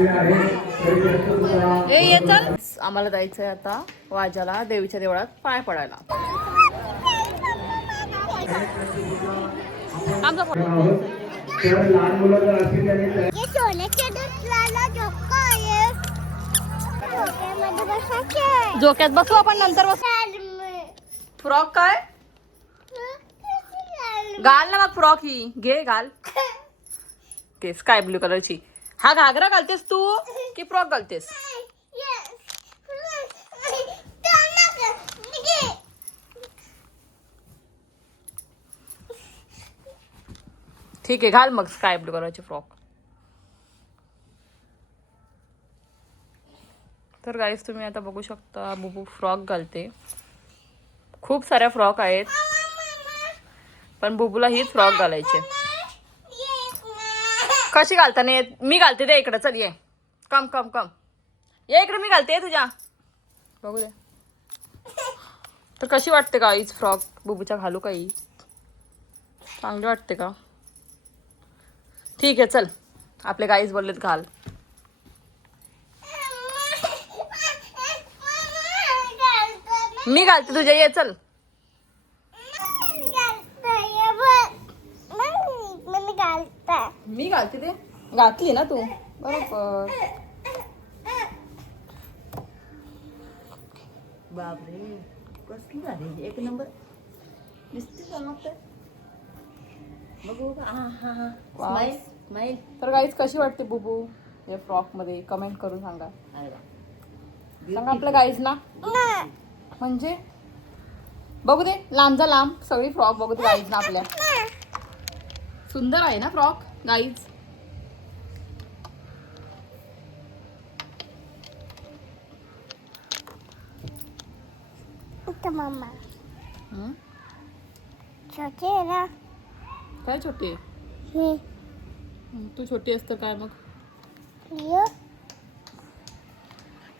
ए ये चल, आम्हाला जायचंय आता वाजाला देवीच्या देवळात पाय पडायला. आमचा लहान मुलं जर असतील त्याने झोक्यात बसू आपण, नंतर बसू. फ्रॉक काय घाल ना मग, फ्रॉक ही घे घाल. ओके, स्काय ब्लू कलरची. हा घागरा घालतेस तू की फ्रॉक घालतेस? ठीक आहे, घाल मग स्काय ब्लू कलरची फ्रॉक. तर गाईस तुम्ही आता बघू शकता बुबू फ्रॉक घालते. खूप साऱ्या फ्रॉक आहेत पण बुबूला हीच फ्रॉक घालायची. कशी घालताना येत? मी घालते ते इकडं. चल ये, कम कम कम ये इकडे, मी घालते तुझ्या. बघू दे तर कशी वाटते का हीच फ्रॉक बुबूच्या? घालू काही चांगली वाटते का? ठीक आहे चल, आपले गाईज बोललेत घाल. मी घालते तुझ्या, ये चल. मी घालते ते, घातली ना तू बरोबर. बापरे कसली झाली, एक नंबर दिसते का? बघू स्माइल स्माइल. तर गाईज कशी वाटते बुबू या फ्रॉक मध्ये? कमेंट करून सांगा. सांगा आपल्या गाईज ना. म्हणजे बघू दे लांबचा लांब सगळी फ्रॉक बघू दे गाईज ना आपल्या. सुंदर आहे ना फ्रॉक गाईज? मम्मा छोटी आहे ना? काय छोटी आहे? तू छोटी असतं काय मग?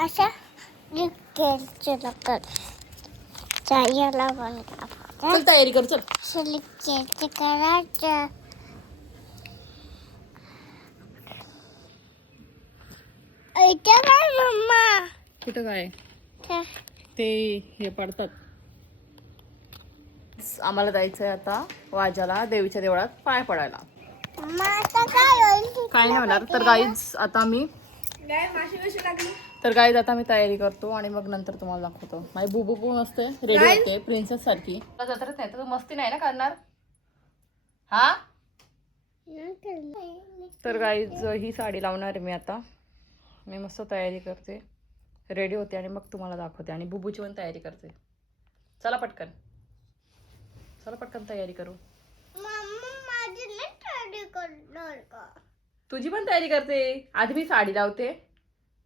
अशा चल तयारी कर चल. करायचं. काय मम्मा? कुठं काय ते हे पडतात. आम्हाला जायचंय आता वाजाला देवीच्या देवळात पाय पडायला. काय नाही होणार. तर गाईज आता मी आता मी तयारी करतो आणि मग नंतर तुम्हाला दाखवतो. माझी बुबू पण असते रेडी होते प्रिन्सेस सारखी. जत्रात नाही तर मस्ती नाही ना करणार हा? तर गाईज ही साडी लावणार आहे मी आता. मी मस्त तयारी करते, रेडी होते आणि मग तुम्हाला दाखवते. आणि बुबूची पण तयारी करते. चला पटकन, चला पटकन तयारी करू. तुझी पण तयारी करते. आधी मी साडी लावते,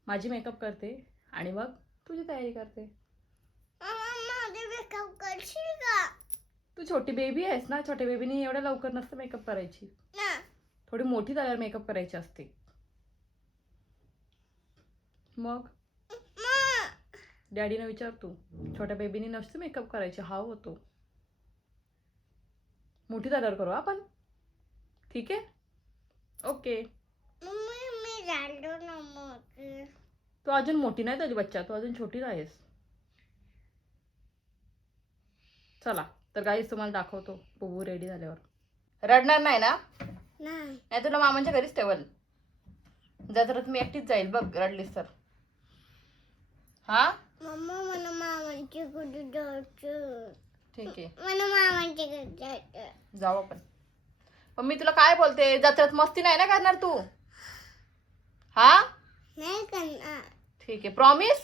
माझी मेकअप करते आणि मग तुझी तयारी करते. तू छोटी बेबी आहेस ना, छोट्या बेबीनी एवढ्या लवकर नसतं मेकअप करायची. थोडी मोठी झाल्यावर मेकअप करायची असते. मग डॅडीने विचार, तू छोट्या बेबीनी नसतं मेकअप करायची. हा होतो मोठी झाल्यावर करू आपण. ठीक आहे ओके. तू अजून मोठी नाही झाली बच्चा, तू अजून छोटी आहेस. चला तर गाईस तुम्हाला दाखवतो बुबू रेडी झाल्यावर. रडणार नाही ना? नाही तुला मामांच्या घरीच ठेवल. जत्रात मी एकटीच जाईल बघ रडलीस तर. हा मम्मा मला मामांच्या घरी जायचं. ठीक आहे मला मामांच्या घरी जायचं. जाऊ आपण. पण मी तुला काय बोलते, जत्रात मस्ती नाही ना करणार तू? हा नाही करणार. ठीक आहे प्रॉमिस?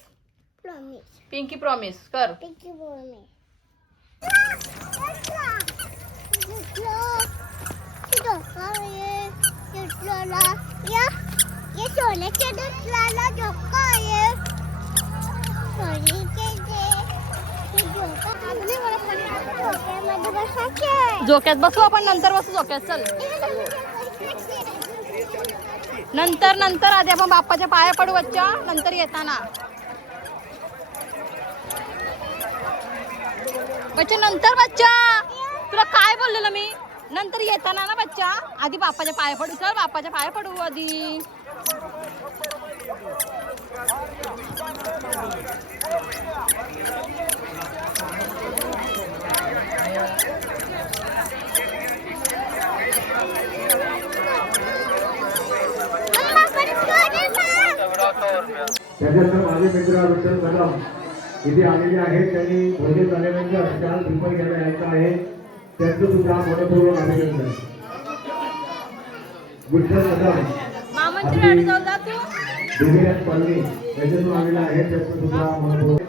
प्रॉमिस. पिंकी प्रॉमिस कर. Pinky promise. सोन्याच्या दुसऱ्याला धोका आहे. झोक्यात बसू आपण, नंतर बसू झोक्यात. चल नंतर नंतर आधी आपण बाप्पाच्या पाया पडू बच्चा, नंतर येताना. बच्चा नंतर बच्चा, तुला काय बोललेलं मी? नंतर येताना ना बच्चा, आधी बाप्पाच्या पाया पडू. चल बाप्पाच्या पाया पडू आधी. त्याच्यानंतर माझे मित्र विठ्ठल कदम इथे आलेले आहेत. त्यांनी भोजन झाल्यानंतर त्या श्रीफळ घ्यायला यायचं आहे. त्यांचं सुद्धा मनपूर्वक अभिनंदन. विठ्ठल कदम पल्ली त्याच्यातून आलेले आहेत. त्यांचं सुद्धा मनपूर्वक.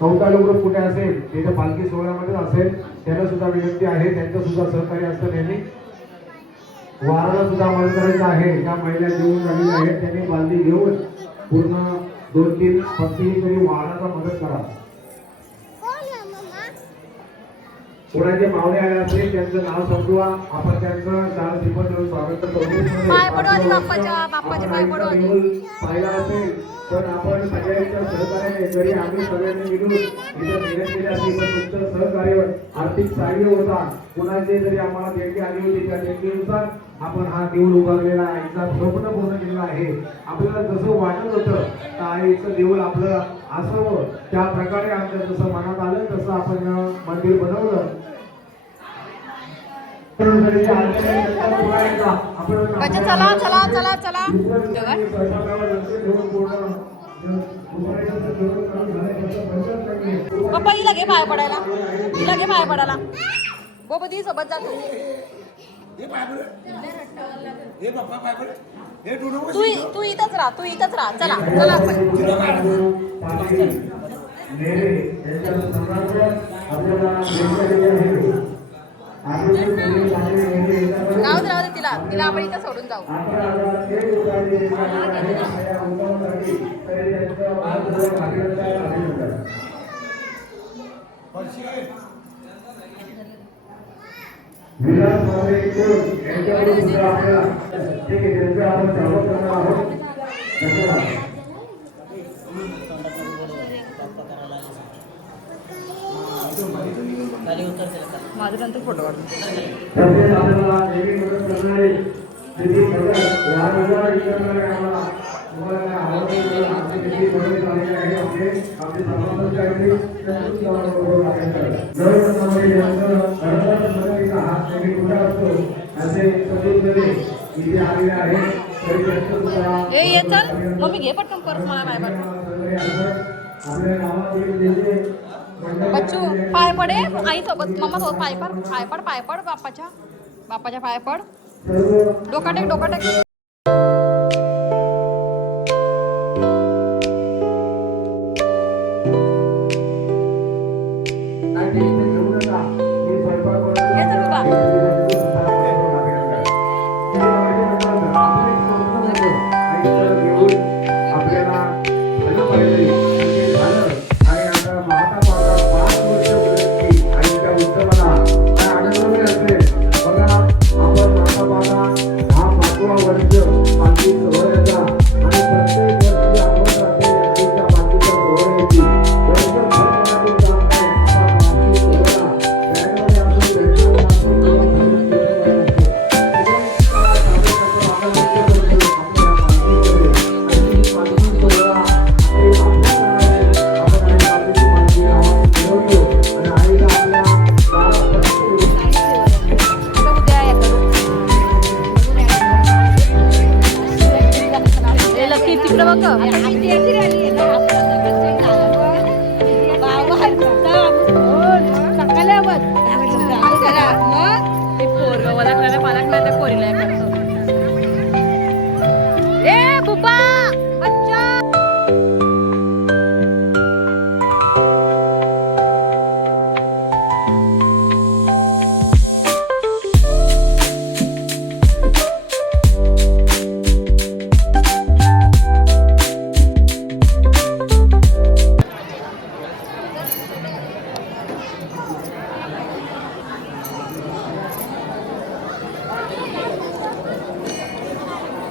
कौतालू ग्रुप कुठे असेल तिथे पालखी सोहळ्यामध्ये असेल त्यांना सुद्धा विनंती आहे. त्यांचं सुद्धा सहकार्य असतं. त्यांनी वाराला सुद्धा मदत करायचं आहे. त्या महिला जेवून झालेल्या आहेत. त्यांनी बालदी घेऊन पूर्ण 2-3 पत्ती तरी वाराला मदत करा. कोणाचे पाहुणे आले असेल त्यांचं नाव समजवा. आपण त्यांचं चार श्रीफळ देऊन स्वागत करू. पाहिला असेल पण आपण सगळ्यांच्या सहकार्याने जरी आम्ही सगळ्यांनी मिळून इथं मेहनत केली असली पण तुमचं सहकार्य आर्थिक सहाय्य होता. कुणाचे जरी आम्हाला देणगी आली होती त्या देणगीनुसार आपण हा देऊळ उभारलेला आहे. आईचा स्वप्न पूर्ण केलेला आहे. आपल्याला जसं वाटत होतं तर आईचं देऊळ आपलं असावं त्या प्रकारे आमच्या जसं मनात आलं तसं आपण मंदिर बनवलं. चला चला चला चला पप्पा ही लगे पाय पडायला. ही लगे पाय पडायला. बोबदी सोबत जातो. तू इथंच राहा. तू इथंच राहा. चला चला राहू दे तिला तिला आपण इथं सोडून जाऊ. माझं नंतर फोटो काढून ये चल मम्मी घे पटकन पर्स मला बाय बच्चू पाय पडे आई सोबत मम्मा सोबत पाय पड बापाच्या पाय पड. डोका टेक.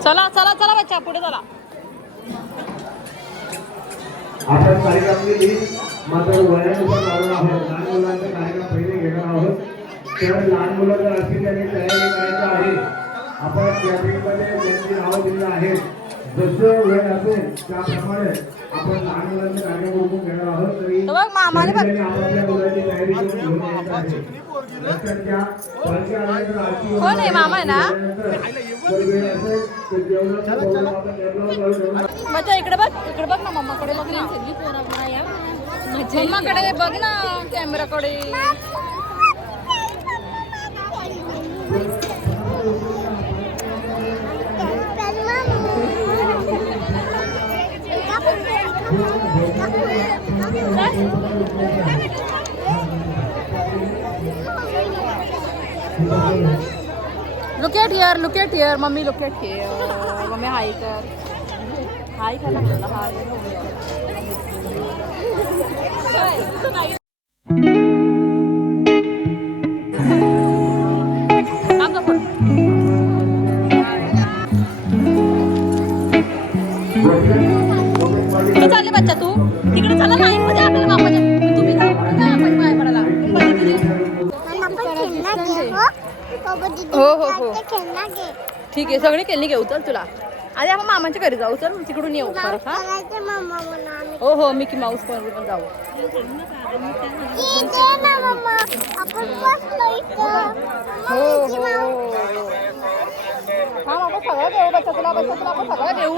चला चला चला बच्चा पुढे चला. आपण कार्यक्रमाची मात्र वयानुसार लावणार आहोत. लहान मुलांचा कार्यक्रम पहिले घेणार आहोत. तर लहान मुलं जर असतील त्यांनी तयारी करायची आहे. आपण कॅबिनमध्ये त्यांची नावं दिली आहेत. जसं वेळ असेल त्याप्रमाणे आपण लहान मुलांचे कार्य ओळखून घेणार आहोत. तरी तो बघ मामाने बघ. त्यांनी आपापल्या मुलाची तयारी करून घेऊन यायचं आहे. लक्षात घ्या, पालखी आल्यानंतर आरती होणार कोण आहे? मामा आहे ना? जर वेळ असेल तर जेवणाचा प्रोग्राम आपण जेवणावर जेवणार. मजा इकडे बघ ना मम्माकडे बघ ना. मम्माकडे बघ ना कॅमेराकडे. look at here mummy look at here mummy hi कर. हाय कर ना. हाय. कुठे चालले बच्चा तू? तिकडे चला लाईन मध्ये आपल्याला मामाच्या. तुम्ही जाऊ नका आपण पाय पडायला. हो ठीक आहे सगळे खेळणी घेऊ चल तुला. आधी आपण मामाच्या घरी जाऊ चल तिकडून येऊ परत. हा हो हो मिकी माऊस पण जाऊ. हा बाबा सगळं घेऊ बच्चा तुला आपण सगळं घेऊ.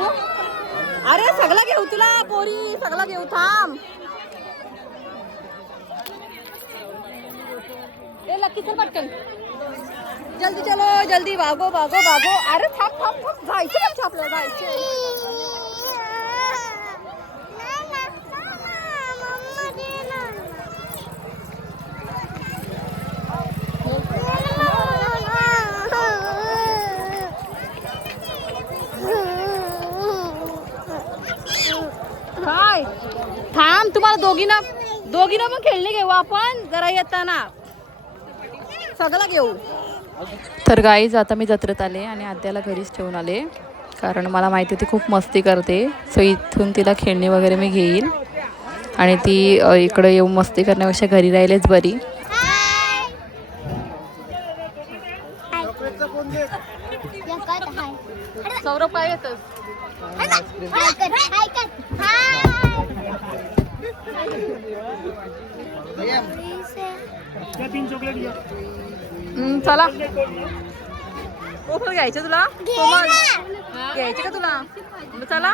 अरे सगळं घेऊ तुला पोरी सगळं घेऊ थांब. ए लकी चल पटकन जल्दी चलो जल्दी भागो भागो भागो. अरे थांब थांब थांब जायचं का आपल्याला जायचं. काय थांब तुम्हाला दोघींना पण खेळणी घेऊ आपण जरा येताना सगळं घेऊ. तर गाईज आता मी जत्रेत आले आणि आद्याला घरीच ठेवून आले कारण मला माहिती ती खूप मस्ती करते. सो इथून तिला खेळणी वगैरे मी घेईन आणि ती इकडं येऊन मस्ती करण्यापेक्षा घरी राहिलेच बरी. सौरभ काय येतस? चला घ्यायचं तुला? घ्यायचं का तुला? चला